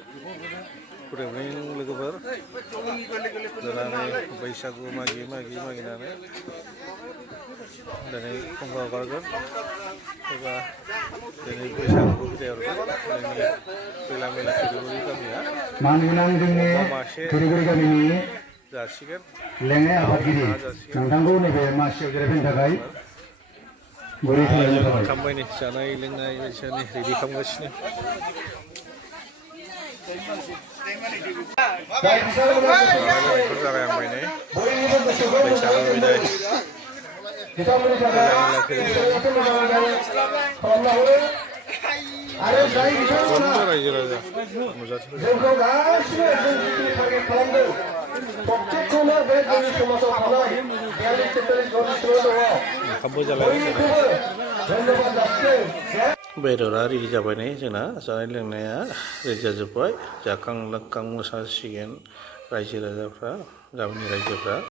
Good evening, logofer. Janane Baisagu maginane. Dane Kongga Bargar. Eba dane Baisagu bidayor. Dane Pilamela Kiri kami ya. Mangunang dini Kiri kami Jasikan. Lenge abagiri. Nanggu nebe masih gereben dagai. Beri kalian Kampai nih, sana ilengnya ini ready kamgasnya. Berjaga yang ini, Baisagu bidai. Kontor aja lah, muzat. Kamu jalan. Bedora ready जाबाय nih जोंना जानाय लोंनाया ready जाजोब्बाय जाखां लोंखां मोसासिगोन रायजो राजाफ्रा गामिनि रायजोफ्रा